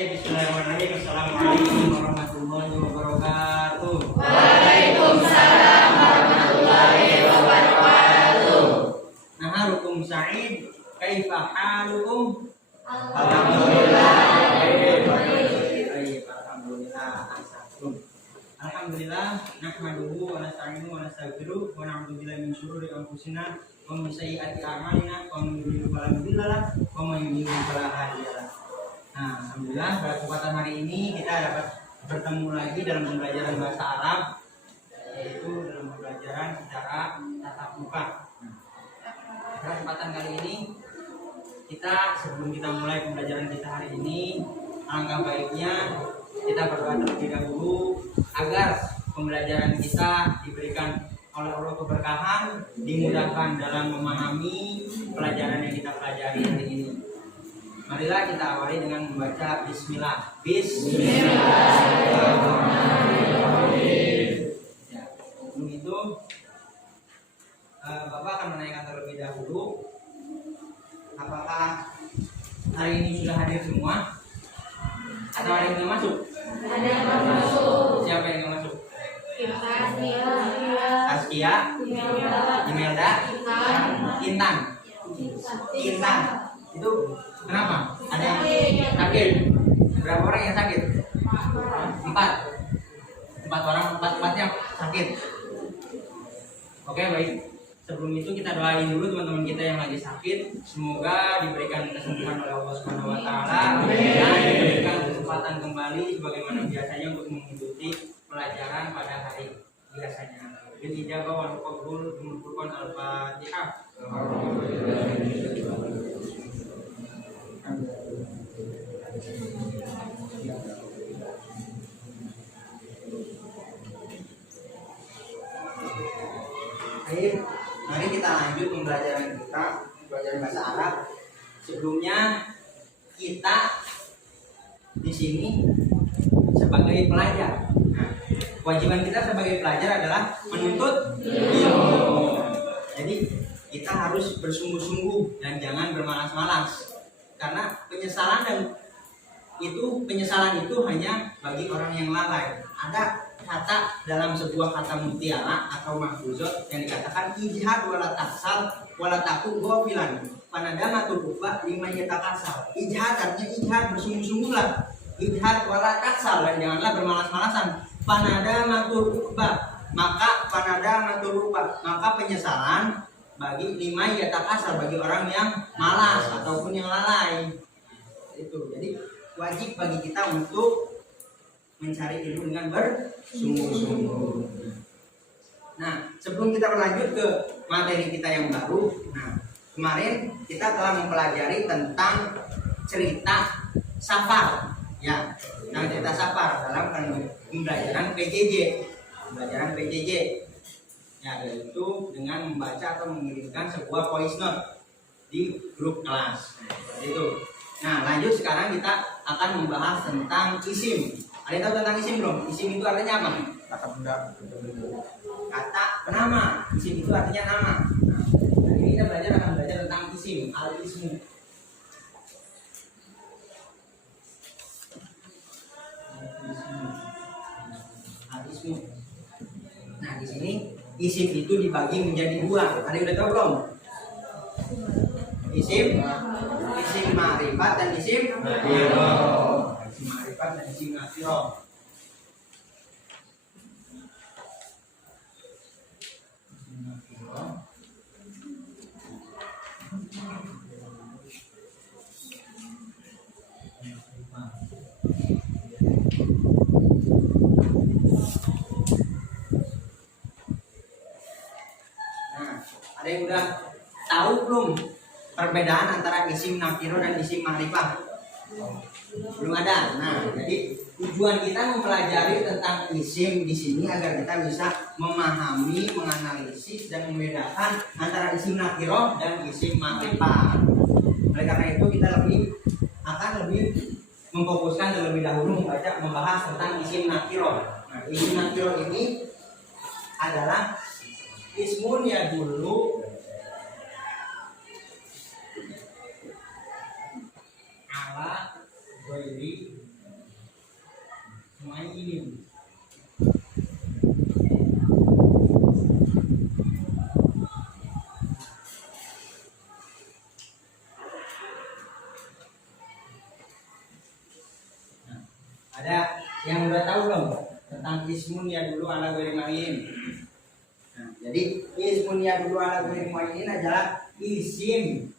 Bismillahirrahmanirrahim. Assalamualaikum warahmatullahi wabarakatuh. Waalaikumsalam warahmatullahi wabarakatuh. Naharukum sa'id. Kaifa halukum? Alhamdulillah. Baik, alhamdulillah. Alhamdulillah, nahmaduhu wa nasta'inuhu wa nastaghfiruh wa na'udzu billahi min syururi anfusina wa min sayyiati a'malina wa man yahdihillahu fala mudilla lahu wa man yudlil fala hadiya lahu. Nah, alhamdulillah pada kesempatan hari ini kita dapat bertemu lagi dalam pembelajaran bahasa Arab, yaitu dalam pembelajaran secara tatap muka. Pada kesempatan kali ini kita, sebelum kita mulai pembelajaran kita hari ini, alangkah baiknya kita berdoa terlebih dahulu agar pembelajaran kita diberikan oleh Allah keberkahan, dimudahkan dalam memahami pelajaran yang kita pelajari hari ini. Marilah kita awali dengan membaca Bismillah. Bismillahirrahmanirrahim. Ya, sebelum itu Bapak akan menanyakan terlebih dahulu, apakah hari ini sudah hadir semua? Atau ada yang belum masuk? Ada yang masuk. Siapa yang belum masuk? Askia, Imelda, Intan. Itu kenapa? Ada yang sakit? Berapa orang yang sakit? 4 orang, 4-4-nya sakit. Oke, baik. Sebelum itu kita doain dulu teman-teman kita yang lagi sakit, semoga diberikan kesembuhan oleh Allah Subhanahu wa taala dan diberikan kesempatan kembali sebagaimana biasanya untuk mengikuti pelajaran pada hari biasanya. Bil ijabah wal qabul mengumpulkan Al-Fatihah. Baik, mari kita lanjut pembelajaran kita, pembelajaran bahasa Arab. Sebelumnya kita di sini sebagai pelajar. Nah, kewajiban kita sebagai pelajar adalah menuntut ilmu. Jadi kita harus bersungguh-sungguh dan jangan bermalas-malas. Karena penyesalan itu hanya bagi orang yang lalai. Ada kata dalam sebuah kata mutiara atau mahfuzat yang dikatakan ijhad wala taksal wala takun ghafilan panadamatul uqba liman yatakasal. Ijhad artinya ijhad, bersungguh-sungguhlah. Ijhad wala taksal, dan janganlah bermalas-malasan. Panadamatul uqba, maka penyesalan bagi liman yatakasal, bagi orang yang malas ataupun yang lalai. Itu. Jadi wajib bagi kita untuk mencari ilmu dengan bersungguh-sungguh. Nah, sebelum kita berlanjut ke materi kita yang baru, nah kemarin kita telah mempelajari tentang cerita safar, ya, tentang cerita safar dalam pembelajaran PJJ, ya, yaitu dengan membaca atau mengirimkan sebuah voice note di grup kelas, itu. Nah, lanjut sekarang kita akan membahas tentang isim. Ada yang tahu tentang isim belum? Isim itu artinya apa? Kata penama. Isim itu artinya nama. Nah, ini kita akan belajar tentang isim, al-ismu. Al-ismu. Nah, di sini isim itu dibagi menjadi dua. Ada yang udah tahu belum? Isim ma'rifat dan isim nakirah. Isim ma'rifat dan isim nakirah. Nah, ada yang udah tahu belum perbedaan antara isim nakiro dan isim ma'rifah? Belum ada. Nah, jadi tujuan kita mempelajari tentang isim di sini agar kita bisa memahami, menganalisis dan membedakan antara isim nakiro dan isim ma'rifah. Oleh karena itu kita akan lebih memfokuskan terlebih dahulu membahas tentang isim nakiro. Nah, isim nakiro ini adalah ismun yadullu ala ghairi isim. Nah, ada yang udah tahu belum tentang ismun ya dulu ala ghairi muayyin? Nah, jadi ismun ya dulu ala ghairi muayyin adalah ismun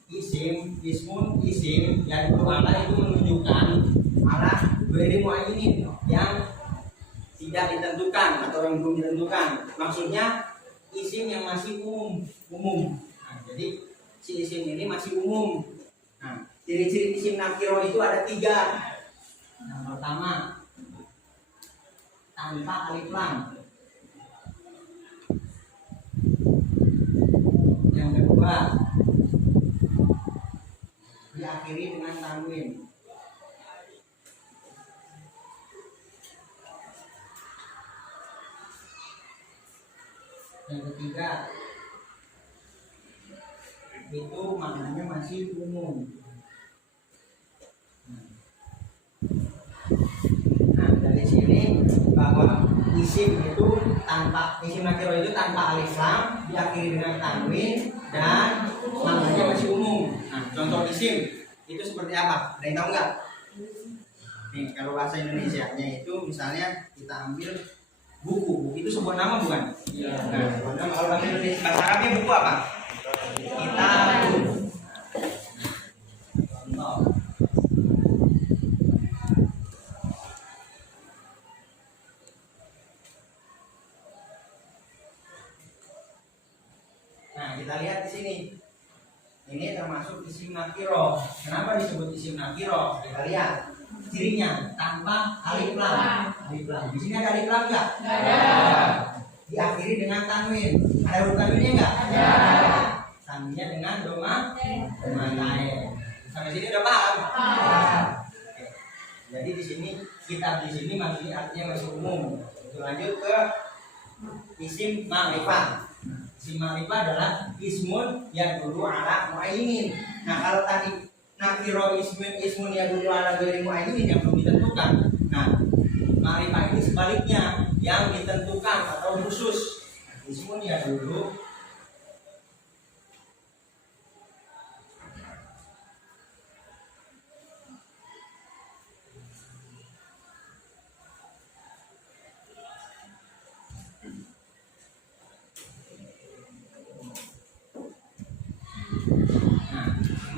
isim ya dulu ala itu menunjukkan ala ghairi muayyin yang tidak ditentukan atau yang belum ditentukan. Maksudnya isim yang masih umum. Nah, jadi si isim ini masih umum. Nah, ciri-ciri isim nakiro itu ada 3. Yang pertama, tanpa alif lam. Yang kedua, diakhiri dengan tanwin. Yang ketiga, itu maknanya masih umum. Nah, dari sini bahwa isim itu isim nakiro itu tanpa alif lam, diakhiri dengan tanwin dan maknanya masih umum. Nah, contoh isim itu seperti apa? Ada yang tahu nggak? Nih, kalau bahasa Indonesianya itu misalnya kita ambil buku itu sebuah nama bukan? Iya. Nah, kalau bahasa Indonesia, bahasa Arabnya buku apa? Kitabun. Contoh. Nah, kita lihat di sini. Ini termasuk isim nakiro. Kenapa disebut isim nakiro? Kita lihat cirinya tanpa alif lam. Di sini ada alif lam nggak? Ada. Diakhiri dengan tanwin. Ada huruf tanwinnya nggak? Ada. Tanwinnya dengan doma tae. Sampai sini udah paham? Paham. Oke. Jadi di sini kitab di sini masih artinya masih umum. Lanjut ke isim ma'rifah. Isim ma'rifah adalah ismun yang dulu ala muayyin. Nah, kalau tadi nakiro ismun yang dulu ala ghairi muayyin yang belum ditentukan. Nah, ma'rifah ini sebaliknya yang ditentukan atau khusus. Ismun ya dulu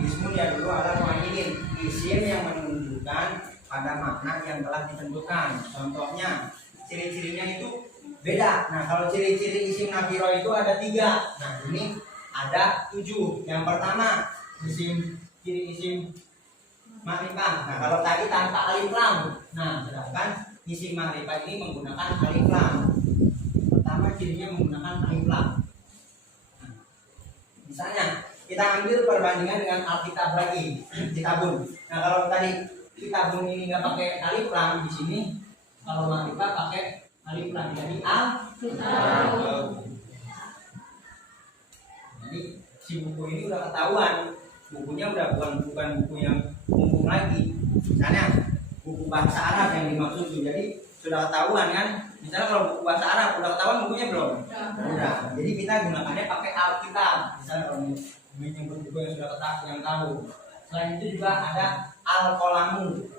ismun ya dulu ala muayyin, isim yang menunjukkan pada makna yang telah ditentukan. Contohnya, ciri-cirinya itu beda. Nah, kalau ciri-ciri isim nakiro itu ada 3. Nah, ini ada 7. Yang pertama, ciri isim ma'rifah. Nah, kalau tadi tanpa alif lam. Nah, sedangkan isim ma'rifah ini menggunakan alif lam. Pertama, cirinya menggunakan alif lam. Nah, misalnya kita ambil perbandingan dengan Alkitab lagi, kitabun. Nah, kalau tadi kitabun ini nggak pakai alif lam, di sini kalau ma'rifah pakai alif lam, jadi Kitab. Jadi si buku ini udah ketahuan, bukunya udah bukan buku yang umum lagi. Misalnya buku bahasa Arab yang dimaksud, jadi sudah ketahuan kan. Misalnya kalau buku bahasa Arab udah ketahuan bukunya belum? Udah. Jadi kita gunakannya pakai Alkitab. Misalnya kalau menyebut buku yang sudah ketahuan, yang tahu. Selain itu juga ada Al-Qalamu.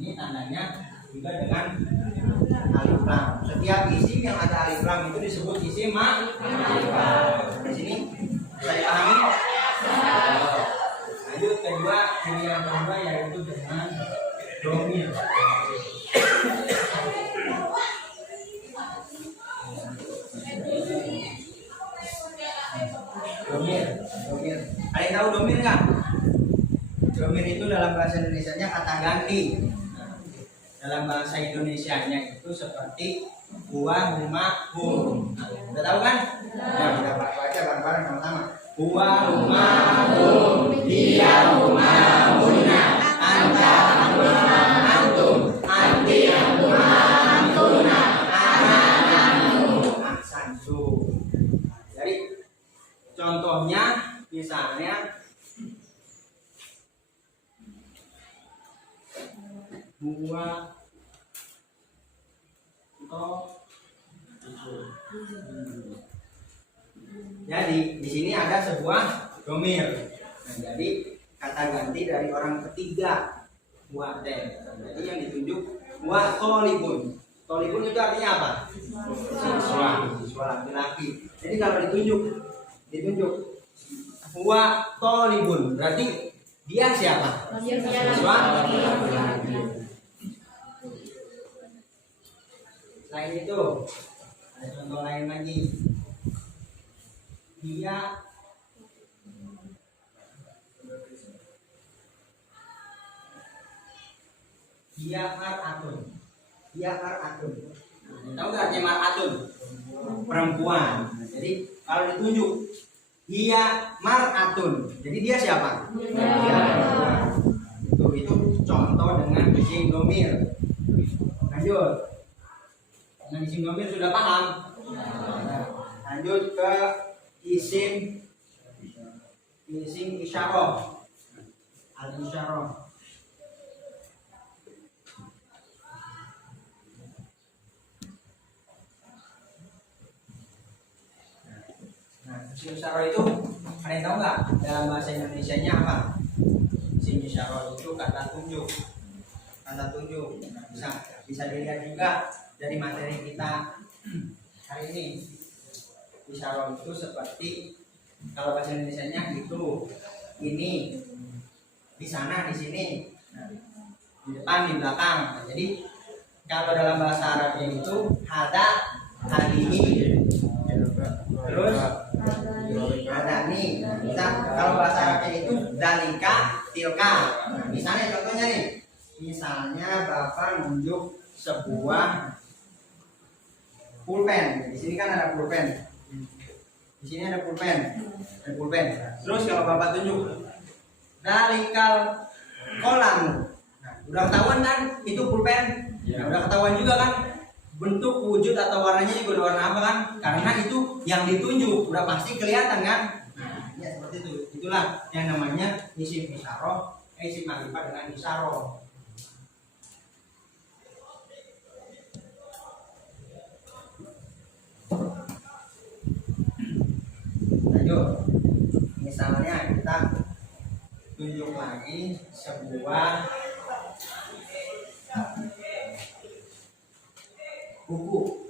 Ini tandanya juga dengan alif lam. Setiap isim yang ada alif lam itu disebut isim ma'rifah. Di sini bisa dipahami? Lanjut kedua, ciri yang kedua yaitu dengan domir. Domir. Ada yang tahu domir nggak? Domir itu dalam bahasa Indonesianya kata ganti. Dalam bahasa Indonesianya itu seperti huwa, huma, hum. Udah tahu kan? Ya, kita baca bareng-bareng sama-sama. Huwa, huma, hum. Dia, huma, hunna. Anta, huma, antum. Anti, huma, antuna. Ana, nahnu. Ahsantu. Jadi contohnya misalnya Buah to. Jadi di sini ada sebuah domir. Nah, jadi kata ganti dari orang ketiga buah teh. Jadi yang ditunjuk buah tolibun. Tolibun itu artinya apa? Siswa laki-laki. Jadi kalau ditunjuk buah tolibun berarti dia siapa? Siswa laki-laki. Selain itu ada contoh lain lagi. Dia mar'atun. Tahu nggak artinya mar'atun? Perempuan. Jadi kalau ditunjuk dia mar'atun. Jadi dia siapa? Dia perempuan. Itu contoh dengan isim domir. Lanjut. Dengan isim domir sudah paham? Lanjut ke isim isyarah. Al-isyarah. Isim isyarah itu ada yang tahu nggak dalam bahasa Indonesianya apa? Isim isyarah itu kata tunjuk. Nah, bisa dilihat juga dari materi kita hari ini. Isyarah itu seperti kalau bahasa Indonesianya itu ini, di sana, di sini, nah, di depan, di belakang. Nah, jadi kalau dalam bahasa Arabnya itu hada, hadihi, terus hadani. Kalau bahasa Arabnya itu dalika, tilka. Nah, misalnya contohnya nih, misalnya Bapak nunjuk sebuah pulpen. Di sini kan ada pulpen. Di sini ada pulpen. Terus kalau Bapak tunjuk dalikal kolam. Nah, udah ketahuan kan itu pulpen? Ya. Udah ketahuan juga kan bentuk, wujud atau warnanya juga udah warna apa kan? Karena itu yang ditunjuk udah pasti kelihatan kan? Nah, ya seperti itu. Itulah yang namanya isim isyarah, isim ma'rifah dengan isyarah. Lanjut. Misalnya kita tunjuk lagi sebuah buku.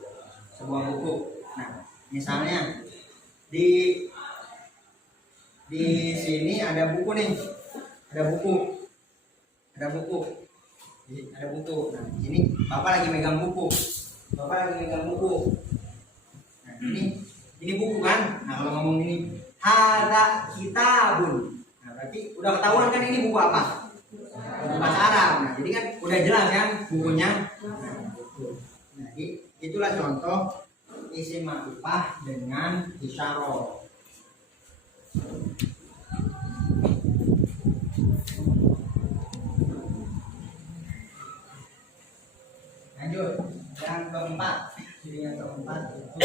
Nah, misalnya di sini ada buku nih. Ada buku. Nah, di sini Bapak lagi megang buku. Nah, ini buku kan? Nah, kalau ngomong ini hada kitabun. Nah, berarti udah ketahuan kan ini buku apa? Bahasa Arab. Nah, jadi kan udah jelas kan bukunya. Nah, itulah contoh isim ma'rifah dengan isyarah. Lanjut, yang keempat itu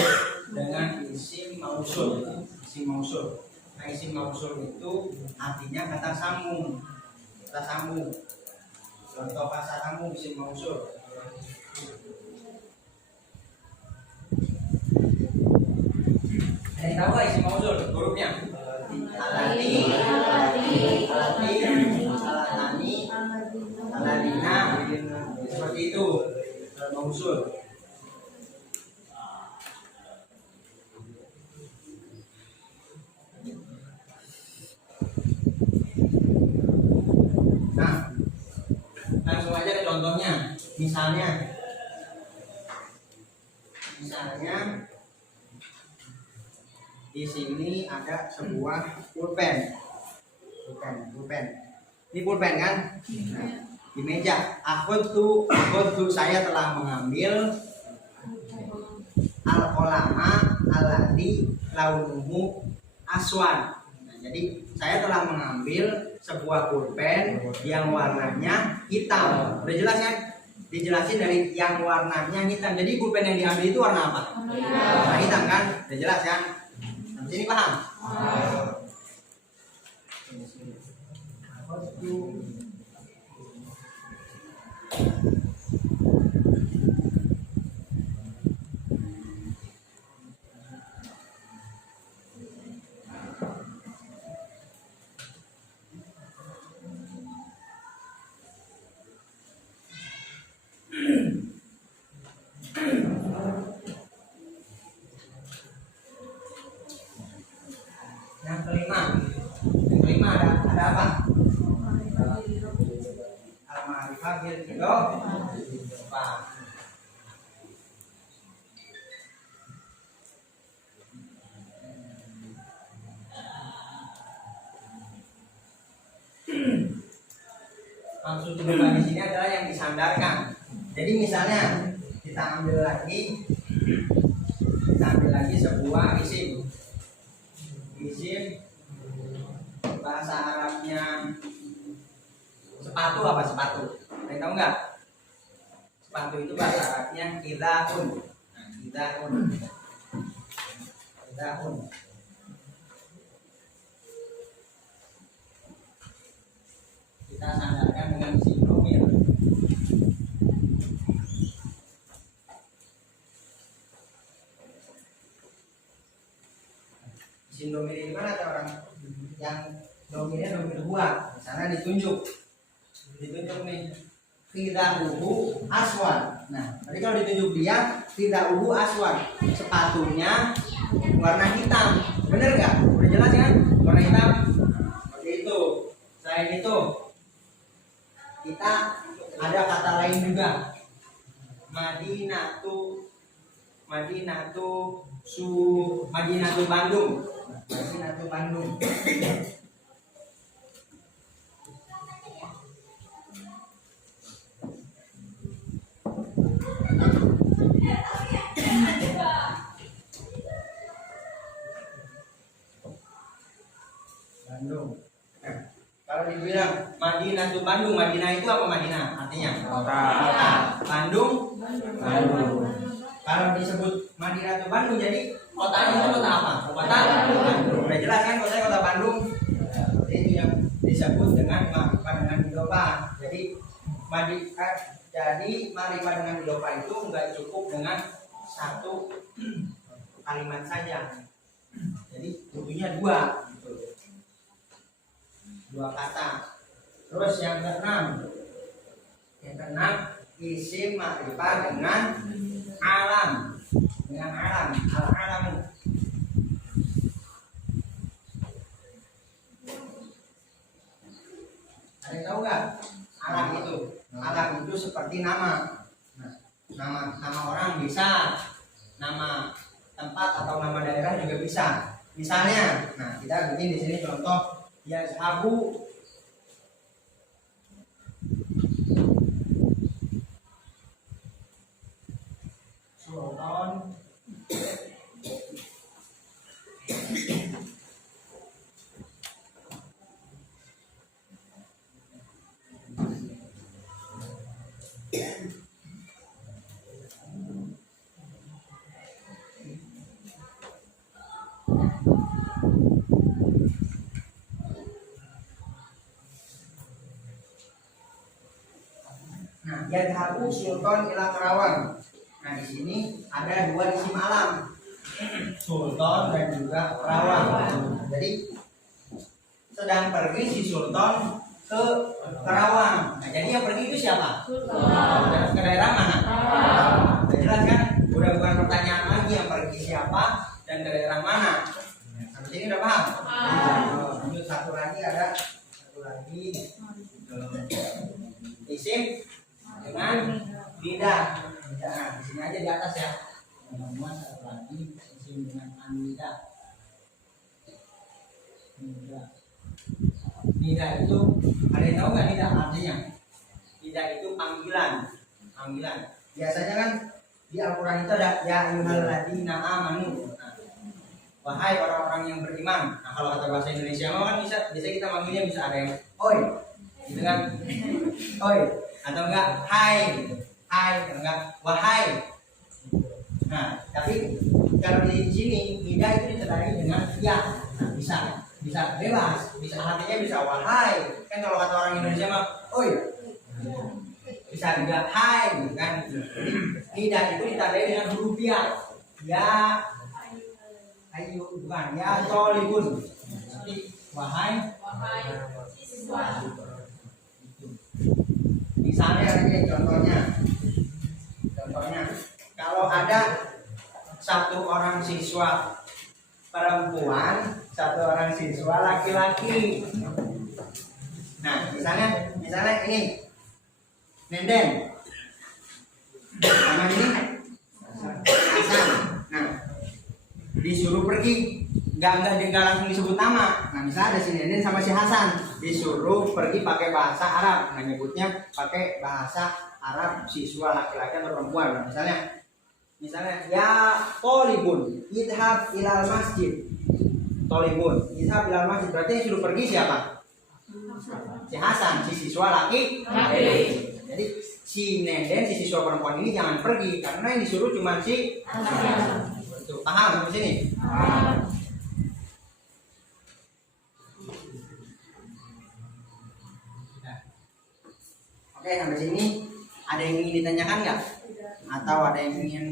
dengan isim mausul. Nah, isim mausul itu artinya kata sambung. Contoh kata sambung isim mausul. Ada yang tahu nggak isim mausul hurufnya? Alati, alatani, aladina, seperti itu mausul. Nah, langsung aja ke contohnya. Misalnya di sini ada sebuah pulpen. Ini pulpen kan? Nah, di meja. Aku tuh saya telah mengambil al-qalama alladhi launuhu aswad. Nah, jadi saya telah mengambil sebuah pulpen yang warnanya hitam. Udah jelas kan? Dijelasin dari yang warnanya hitam. Jadi pulpen yang diambil itu warna apa? Warna hitam kan? Udah jelas kan? Sampai sini paham? Yang kelima ada apa? Al-ma'rifah bil idhofah. Maksud idhofah di sini adalah yang disandarkan. Jadi misalnya kita ambil lagi sebuah isim bahasa Arabnya sepatu. Apa sepatu? Kalian tahu nggak? Sepatu itu bahasa Arabnya kidaun. Kidaun. Kita sandarkan dengan isim domir. Isim domir itu kan ada orang yang domirnya domir buat. Misalnya ditunjuk nih fidahuhu aswan. Nah, tadi kalau ditunjuk dia fidahuhu aswan, sepatunya warna hitam. Bener nggak? Udah jelas kan? Warna hitam. Oke, itu. Selain itu kita ada kata lain juga. Madinatu Bandung. Madinatu Bandung. Bandung. Nah, kalau dibilang Madinatu Bandung, Madinah itu apa Madinah? Artinya Kota. Bandung. Bandung. Kalau disebut Madinatu Bandung, jadi kotanya itu kota apa? Kota Bandung. Udah jelas kan kota Bandung? Itu yang disebut dengan idhofah. Jadi ma'rifah dengan idhofah itu enggak cukup dengan satu kalimat saja. Jadi butuhnya dua kata. Terus yang keenam isim ma'rifah dengan alam. Al-alamu. Ada yang tahu nggak? Alam itu seperti nama. Nah, nama orang bisa, nama tempat atau nama daerah juga bisa. Misalnya, nah kita bikin di sini contoh yazhabu. Sultan. Nah, yadhabu sultan ila Karawang. Nah, di sini ada dua isim alam, Sultan dan juga Karawang. Jadi sedang pergi si Sultan ke Karawang. Nah, jadi yang pergi itu siapa? Sultan. Ke daerah mana? Karawang. Jelas kan? Udah bukan pertanyaan lagi yang pergi siapa dan ke daerah mana. Sampai sini udah paham? Lanjut satu lagi isim dengan nida. Nah, di sini aja di atas ya. Nomor satu lagi isim dengan anida. Nida itu ada yang tahu nggak nida artinya? Nida itu panggilan. Biasanya kan di Al-Quran itu ada ya ayyuhalladzina amanu. Wahai orang-orang yang beriman. Nah, kalau kata bahasa Indonesia mah kan bisa kita manggilnya bisa ada yang oi, gitu kan? Oi, atau enggak hai, atau enggak wahai. Nah, tapi kalau di sini nida itu ditandai dengan ya. Nah, bisa bebas, bisa artinya bisa wahai. Kan kalau kata orang Indonesia mah oi. bisa juga hai gitu kan. Tidak itu ditandai dengan huruf ya. Ya ayo bukan ya tolibun. Seperti wahai siswa. Misalnya ini contohnya kalau ada satu orang siswa perempuan, satu orang siswa laki-laki. Nah, misalnya ini Nenden, sama ini Hasan. Nah, disuruh pergi, nggak langsung disebut nama. Nah, misalnya ada si Nenden sama si Hasan, disuruh pergi pakai bahasa Arab. Nah, nyebutnya pakai bahasa Arab siswa laki-laki atau perempuan. Nah, misalnya ya tolibun, idhab ilal masjid. Tolibun, idhab ilal masjid. Berarti yang suruh pergi siapa? Si Hasan, si siswa laki. Jadi si Nenden, si siswa perempuan ini jangan pergi karena yang disuruh cuma si Hasan. Paham sampai sini? Oke, sampai sini ada yang ingin ditanyakan nggak? Atau ada yang ingin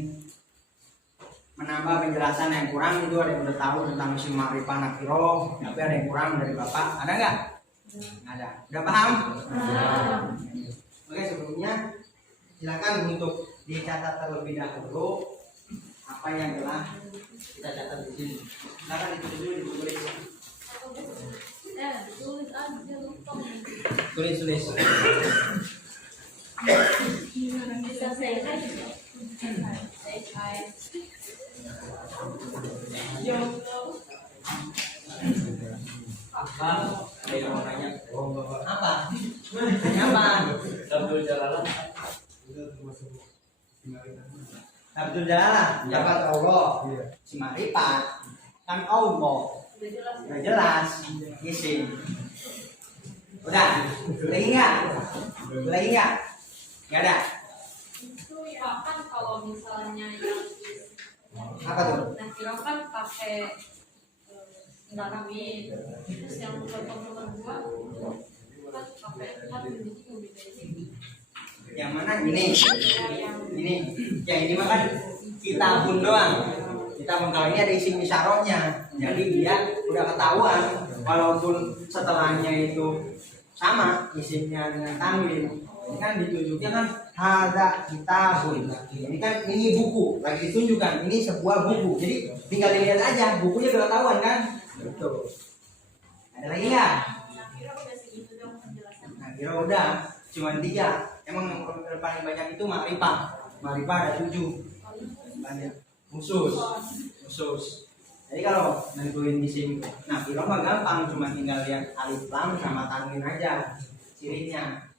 menambah penjelasan yang kurang? Itu ada yang udah tahu tentang musim ma'rifah nakiro, tapi ada yang kurang dari Bapak, ada nggak? Ada. Udah paham? Oke, sebelumnya silakan untuk dicatat terlebih dahulu apa yang telah kita catat di sini. Silakan ditulis dulu, tulis. Bisa saya apa? Ada yang mau nanya? Apa? Nanya apa? Abdul Jalal, dapat Allah. Si Marifat kan Allah. Udah jelas. Isim. Udah. Lagi nggak? Nggak ada. itu ya kan kalau misalnya yang Apa tuh? nah kira kan pakai nggak kami terus yang nomor 2 kan pakai 4 jadi beda. Yang mana ini? Yang Yang ini mah kan kitabun doang. Kitabun kalau ini ada isim isyaratnya. Jadi dia udah ketahuan walaupun setelahnya itu sama isimnya dengan tanwin. Ini kan ditunjuknya kan hadza kitabun. Ini kan ini buku, lagi ditunjukkan ini sebuah buku. Jadi tinggal dilihat aja bukunya udah ketahuan kan? Betul. Ada lagi nggak? nah kira udah segitu dong penjelasan. Nah, kira udah cuma 3. Emang yang paling banyak itu ma'rifah. Ma'rifah ada 7. Banyak. Khusus. Jadi kalau nentuin isim nakiro mah gampang, cuma tinggal lihat alif lam sama tanwin aja cirinya.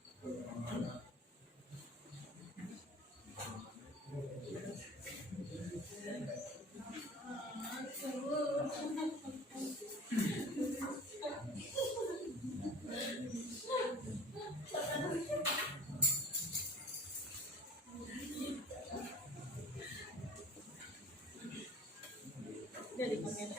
Jadi pengen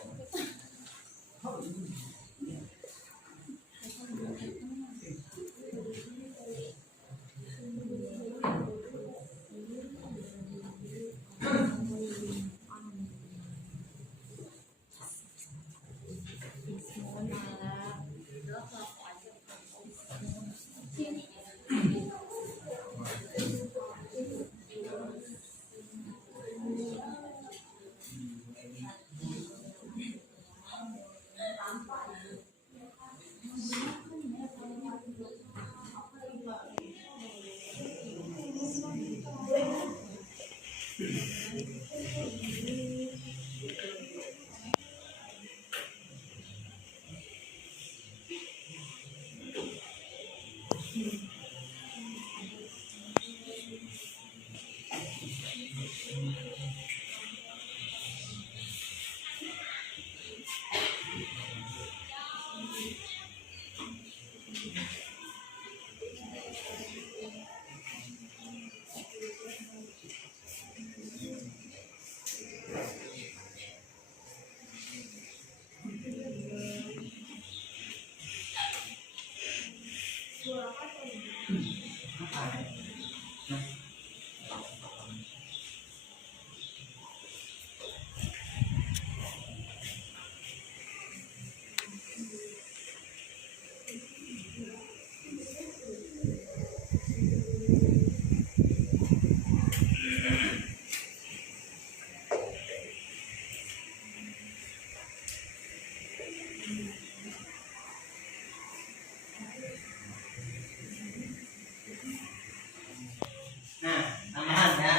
Nah, tambahan ya.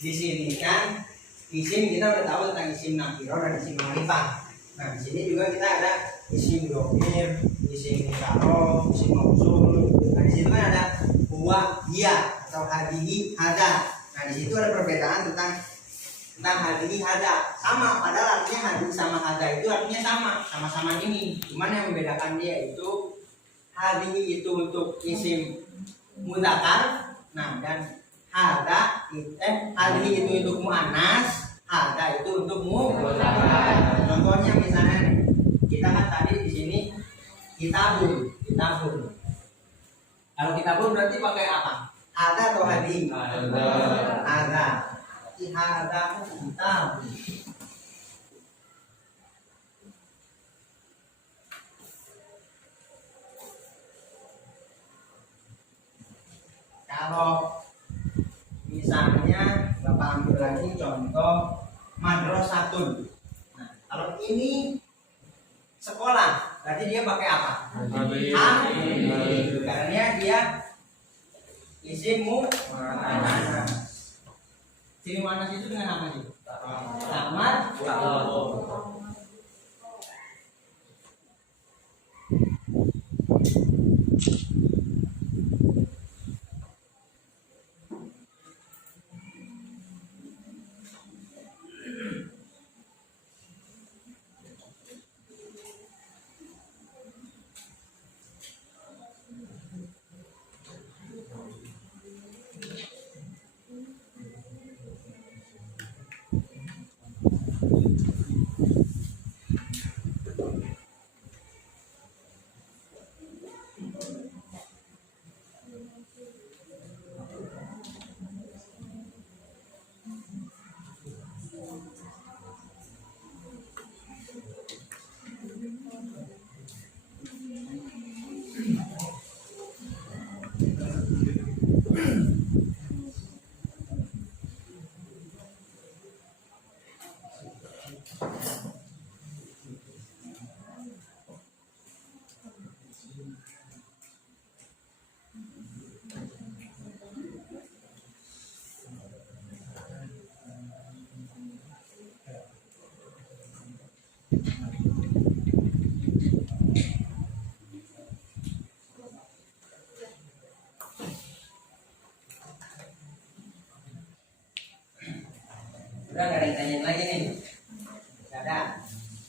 Di sini kan isim kita udah tahu tentang isim nakiro dan isim ma'rifah. Nah, di sini juga kita ada isim dhamir, isim isyarah, isim mausul. Nah, di situ kan ada huwa, dia atau hadihi, hada. Nah, di situ ada perbedaan tentang hadihi, hada. Sama, padahal artinya hadihi sama hada itu artinya sama-sama ini. Cuman yang membedakan dia itu hadihi itu untuk isim mudzakkar, nah dan hada hadihi itu untuk muannas, hada itu untuk mudzakkar. Contohnya misalnya kita kan tadi di sini kitabun. Kalau kitabun berarti pakai apa? Hada atau hadihi? Hada. Hada kitabun. Kalau misalnya Bapak ambil lagi contoh madrasatun. Nah, kalau ini sekolah, berarti dia pakai apa? Karena dia isim muannas. Isim muannas itu dengan apa sih? Tamar. Udah nggak ada yang tanyain lagi nih? Nggak ada.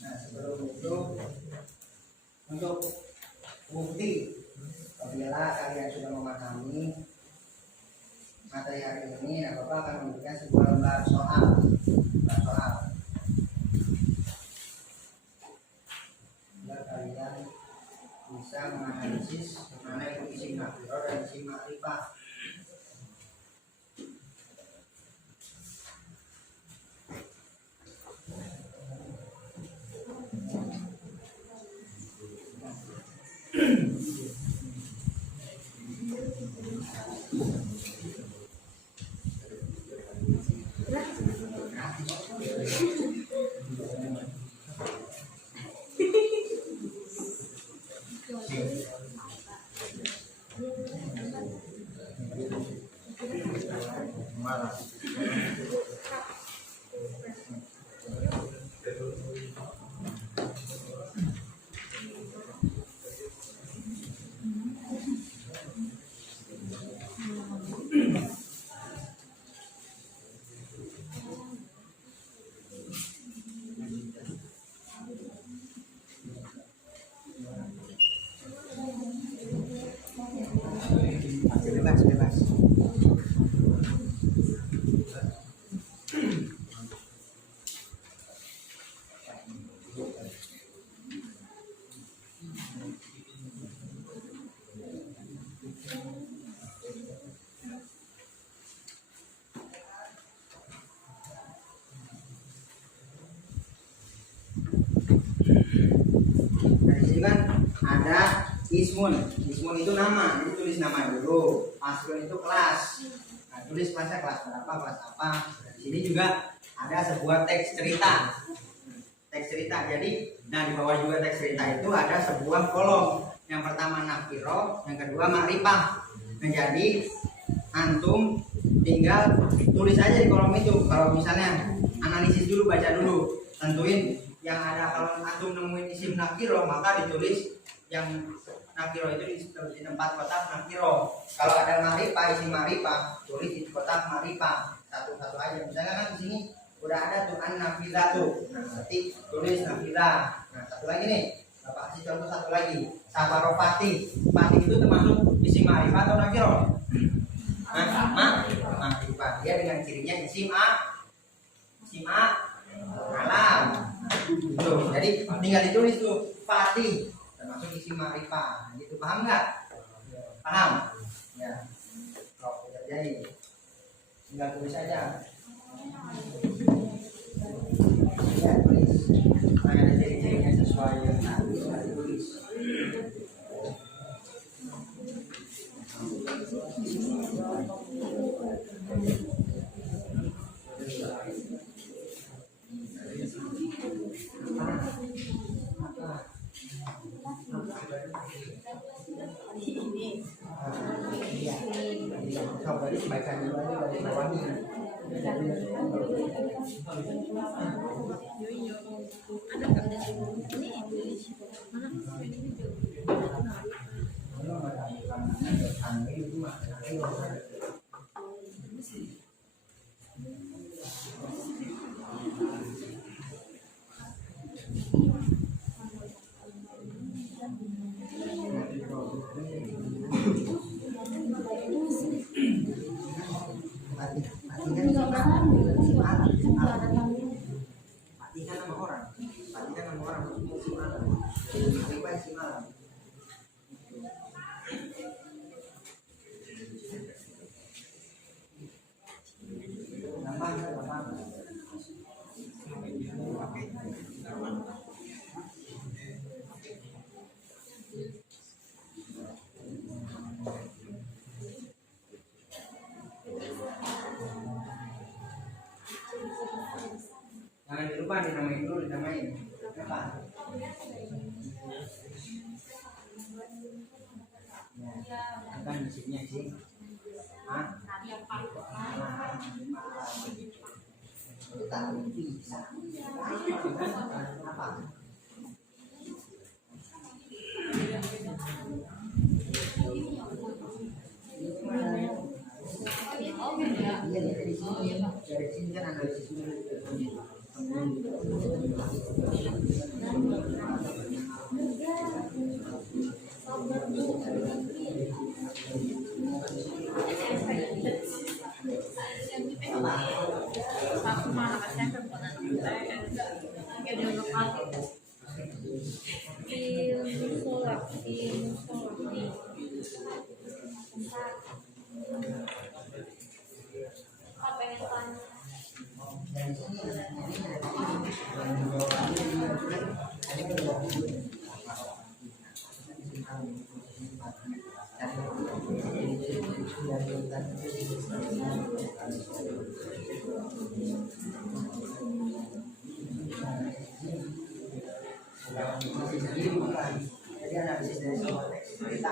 Nah, sebelum itu untuk bukti apabila kalian sudah memahami materi hari ini, Bapak akan memberikan sebuah lembar soal. Agar kalian bisa menganalisis mana itu isim nakiro dan isim ma'rifah. Bebas. Nah, di sini kan ada ismun itu nama, jadi tulis nama dulu. Faslun itu kelas. Nah, tulis kelasnya kelas berapa, kelas apa. Nah, di sini juga ada sebuah teks cerita. Jadi, nah di bawah juga teks cerita itu ada sebuah kolom. Yang pertama nakiro, yang kedua ma'rifah. Nah, jadi antum tinggal tulis aja di kolom itu. Kalau misalnya analisis dulu, baca dulu, tentuin yang ada. Kalau antum nemuin isim nakiro, maka ditulis yang nakiro itu di tempat kotak nakiro. Kalau ada ma'rifah, isim ma'rifah, tulis di kotak ma'rifah satu-satu aja. Misalnya kan di sini udah ada tuh an-nafilah tuh, nah berarti tulis nafilah. Nah satu lagi nih, Bapak kasih contoh satu lagi, safarofati. Fatih itu termasuk isim ma'rifah atau nakiro? Ma'rifah. Dia dengan cirinya isim alam. Gitu. Jadi tinggal ditulis tuh Fatih termasuk isim ma'rifah. Gitu, paham nggak? Paham? Ya. Kalau terjadi tinggal tulis aja. Ya, tulis. Ada ciri-cirinya sesuai yang harus ditulis. Coba bacakan dulu aja dari bawahnya. Matikan nama orang, maksudnya isim alam. Ma'rifah isim alam. Jangan lupa dinamain dulu, dinamain. Apa? Ya, kan mesinnya sih. Hah? Tak bisa. Apa? Iya, dari sini kan analisis dulu. Jadi analisis dari semua teks cerita.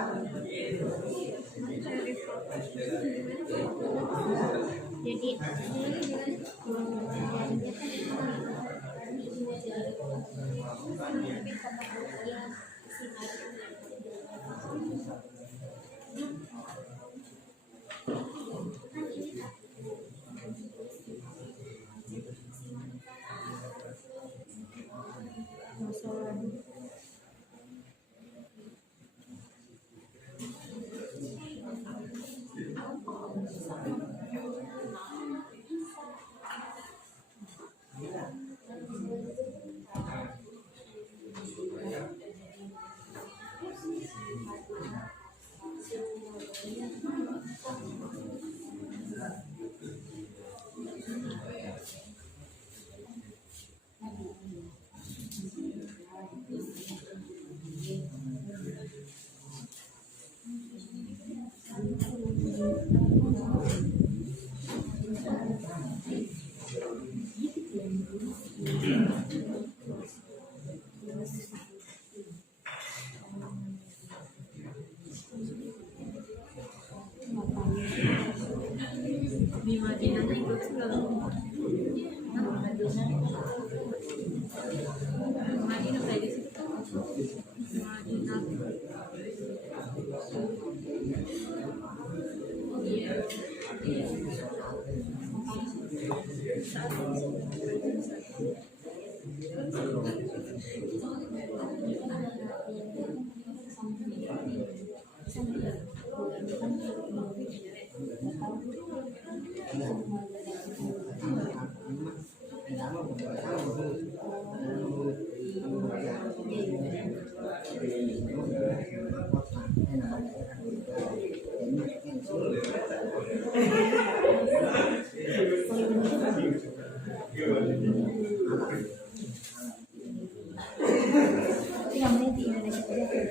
Yang di Indonesia aja.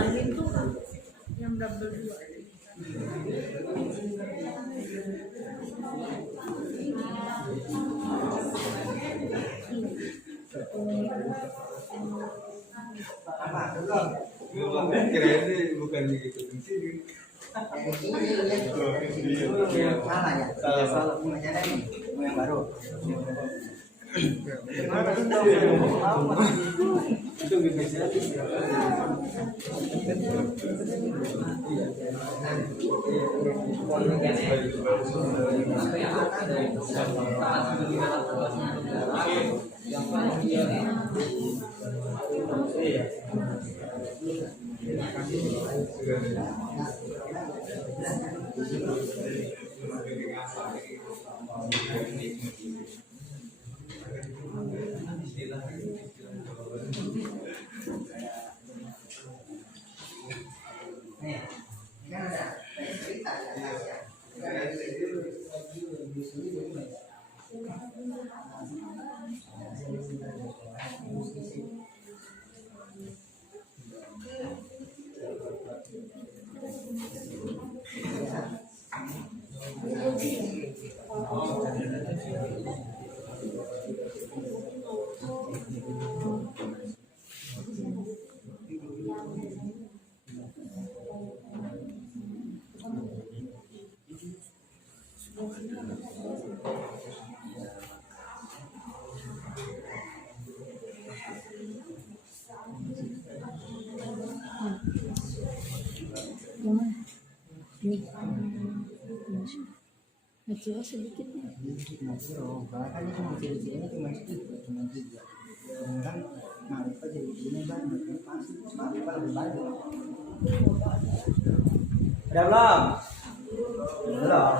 Angin tuh kan yang double 2. Apa belum? Kirain sih bukan begitu. Salah ya? Salah. Punya ada nih, yang baru. Itu bisa. Nih, ini kan ada cerita ya. Gimana? Nih. Kecil sedikit ya. Bahkan itu cuma ciri-cirinya cuma sedikit, cuma 3. Kan Marifa jadi ini banyak, pasti Marifa lebih banyak. Udah belum? Belum.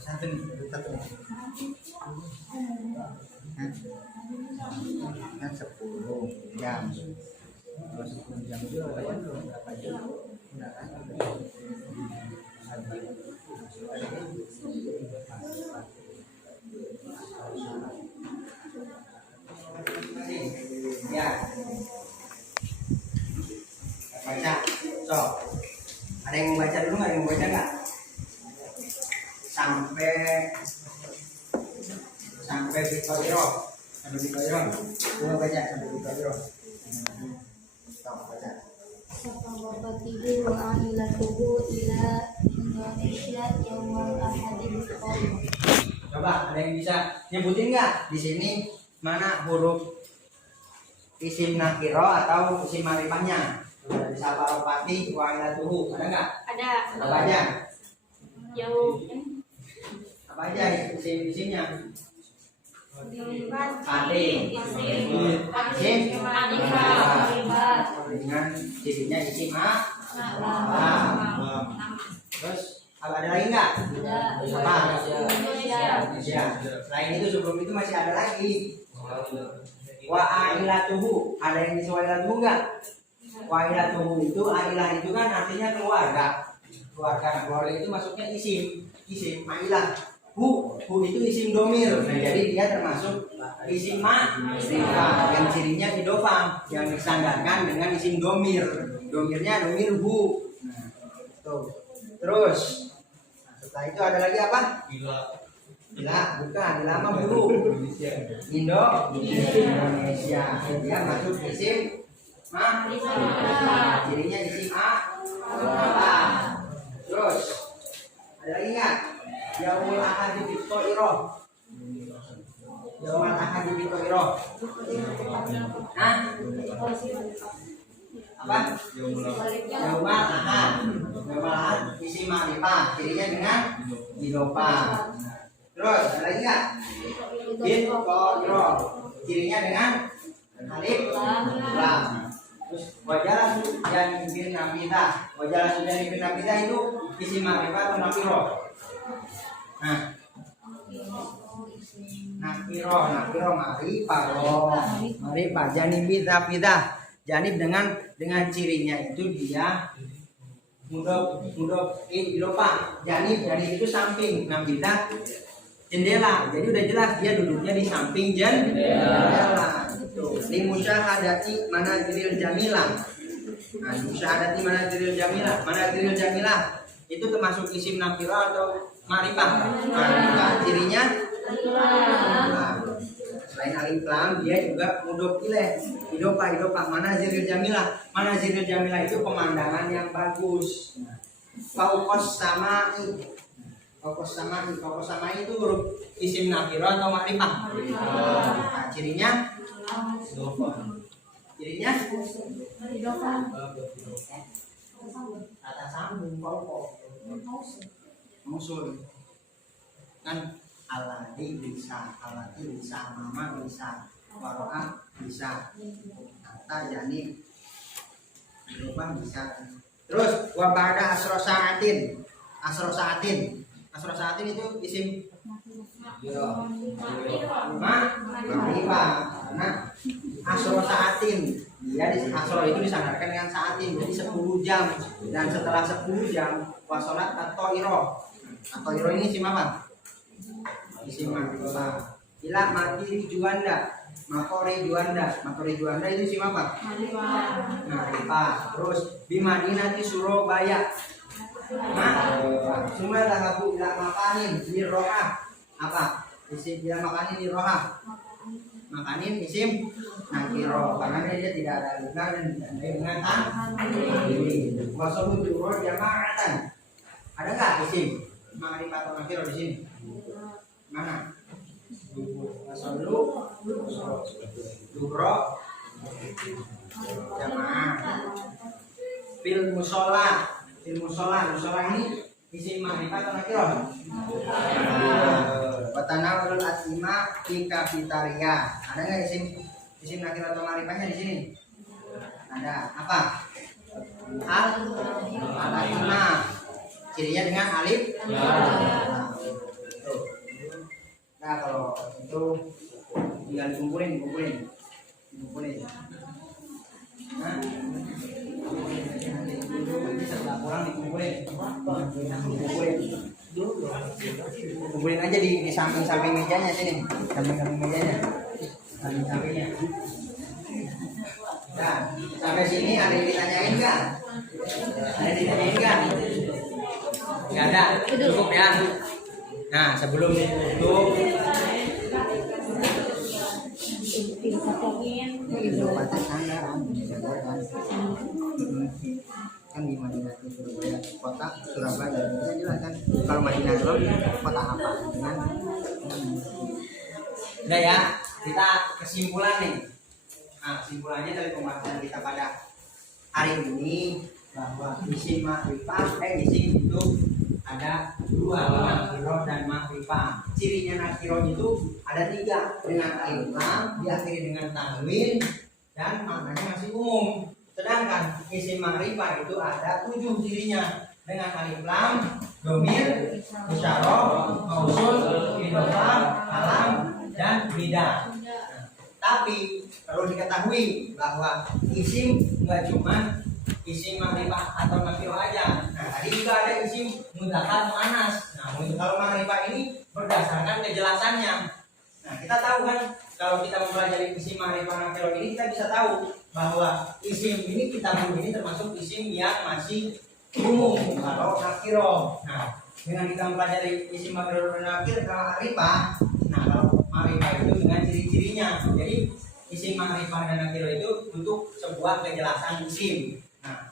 Satu nih, satu. Kan 10 jam. Kalau 10 jam itu berapa jam? Udah kan? Ya. Baca. So. Ada yang mau baca dulu nggak? Ada yang mau baca nggak? Sampai Bikoiro. Sampai Bikoiro. Coba baca sampai Bikoiro. Stop baca. Safawatihi wa ailatuhu ila Indonesia yaumal ahadi Bikoiro. Coba ada yang bisa nyebutin nggak di sini mana huruf isim nakiro atau isim marifahnya? Dari Safawati wa ailatuhu ada nggak? Ada. Apa aja? Jauh. Apa aja isim-isimnya? Ade. Isim dengan cirinya isim Terus ada lagi nggak? Apa? Indonesia. Selain itu sebelum itu masih ada lagi. Wa ailatuhu. Ada yang bisa ailatuhu nggak? Wa ailatuhu itu ailah itu kan artinya keluarga. Keluarga itu masuknya isim ailah. hu itu isim domir. Nah, jadi dia termasuk isim ma'rifah yang cirinya idofah yang disandarkan dengan isim domir. Domirnya domir hu. Nah, tuh. Terus setelah itu ada lagi apa? Bila bukan, bila mah buruk. Indonesia. Dia masuk isim ma'rifah. Cirinya isim ma'rifah. Terus ada lagi nggak? Yaumul ahad di Bitoiro. Yaumul ahad di Bitoiro. Nah, apa? Yaumul ahad. Yaumul ahad isim ma'rifah. Cirinya dengan idofah. Terus ada lagi nggak? Bitoiro. Cirinya dengan alif lam. Terus wajah dan bin nabidah. Wajah dan bin nabidah itu isim ma'rifah atau nakiro. Nah, nakiro ma'rifah. Janib nabidah. Janib dengan cirinya itu dia mudhof idofah. Janib itu samping, nabidah jendela. Jadi udah jelas dia duduknya di samping jendela. Li musyahadati manazilil jamilah. Nah, musyahadati manazilil jamilah itu termasuk isim nakira atau ma'rifah. Ma'rifah cirinya selain alif lam dia juga mudhof ilaih. Idofah manazilil jamilah itu pemandangan yang bagus. Fauqas samai itu huruf isim nakira atau ma'rifah. Nah, cirinya kata sambung mausul kan alati bisa mama bisa waro'a bisa kata janib idofah bisa. Terus wa ba'da asro saatin itu isim ma'rifah. Nah, asro saatin dia di asro itu disandarkan dengan saatin, jadi 10 jam. Dan setelah 10 jam wasolat atau iro ini isim apa? Isim ma'rifah. Ila matiri juanda makori juanda itu isim apa? Ma'rifah. Terus bimadinati Surabaya semua lahabu ila makanin di roha apa? Isim ila makanin di roha. Makanin isim nakiro karena dia tidak ada luka dan tidak ada dengan tanwin. Wasalu juro jama'atan. Ada nggak isim ma'rifah atau nakiro di sini? Mana? Wasalu juro jamaah. Fil musola ini isim ma'rifah atau nakiro? Watanawul atima fi kafitaria. Ada nggak isim nakiro atau ma'rifahnya di sini? Ada. Apa? Al-atima. Cirinya dengan alif. Nah, kalau itu tinggal dikumpulin. Nah, nanti setelah pulang dikumpulin aja di samping mejanya sini, samping mejanya, sampingnya. Nah, sampai sini ada yang ditanyain nggak? Nggak ada, cukup ya. Nah, sebelum ditutup kan di Madinah Surabaya kota Surabaya bisa jelas kan kalau Madinah itu kota apa dengan udah ya, kita kesimpulan nih. Nah, kesimpulannya dari pembahasan kita pada hari ini bahwa isim ma'rifah isim itu ada 2, nakiro dan ma'rifah. Cirinya nakiro itu ada 3 dengan alif lam diakhiri dengan tanwin dan maknanya masih umum. Sedangkan isim ma'rifah itu ada 7 cirinya dengan alif lam, domir, isyarah, mausul, idofah, alam dan bidah. Tapi perlu diketahui bahwa isim nggak cuma isim ma'rifah atau nakiro aja. Nah, tadi juga ada isim mudzakkar muannas. Nah, kalau ma'rifah ini berdasarkan kejelasannya. Nah, kita tahu kan kalau kita mempelajari isim ma'rifah nakirah ini, kita bisa tahu bahwa isim ini kita ini termasuk isim yang masih umum atau nakirah. Nah, dengan kita mempelajari isim ma'rifah nakirah, nah kalau ma'rifah itu dengan ciri-cirinya. Jadi isim ma'rifah dan nakirah itu untuk sebuah kejelasan isim. Nah,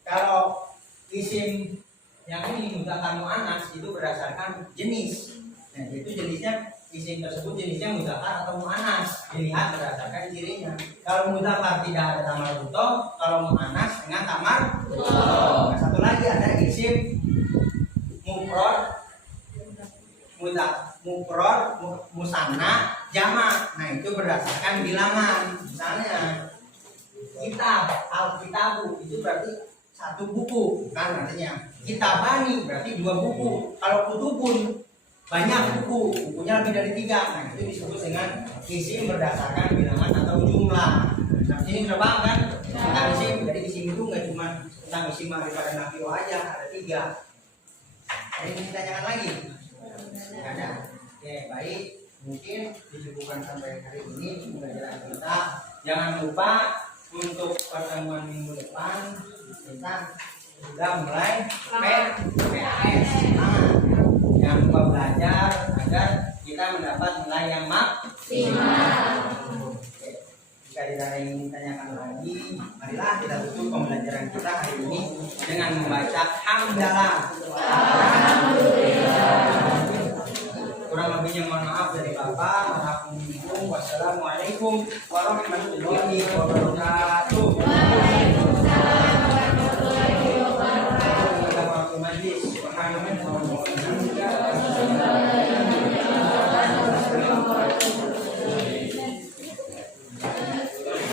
kalau isim yang ini mudzakkar muannas itu berdasarkan jenis. Nah, itu jenisnya isim tersebut jenisnya mudzakkar atau muannas, dilihat berdasarkan cirinya. Kalau mudzakkar tidak ada tamar buto, kalau muannas dengan tamar buto. Nah, satu lagi ada isim mufrad, musanna, jamak. Nah, itu berdasarkan bilangan. Misalnya kitab, al-kitabu itu berarti satu buku, kan artinya kitabani berarti dua buku. Kalau kutubun banyak bukunya lebih dari 3. Nah, itu disebut dengan isim berdasarkan bilangan atau jumlah. Nah, ini udah paham kan tentang isim. Jadi isim itu nggak cuma tentang isim ma'rifah dan nakirah aja, ada 3. Ada yang ditanyakan lagi? Nggak ada. Oke, baik. Mungkin dicukupkan sampai hari ini pembelajaran kita. Jangan lupa untuk pertemuan minggu depan kita sudah mulai PAS. Jangan lupa belajar agar kita mendapat nilai yang maksimal. Oke. Jika tidak ada yang ditanyakan lagi, marilah kita tutup pembelajaran kita hari ini dengan membaca hamdalah. Kurang lebihnya mohon maaf dari Bapak. Wassalamualaikum warahmatullahi wabarakatuh.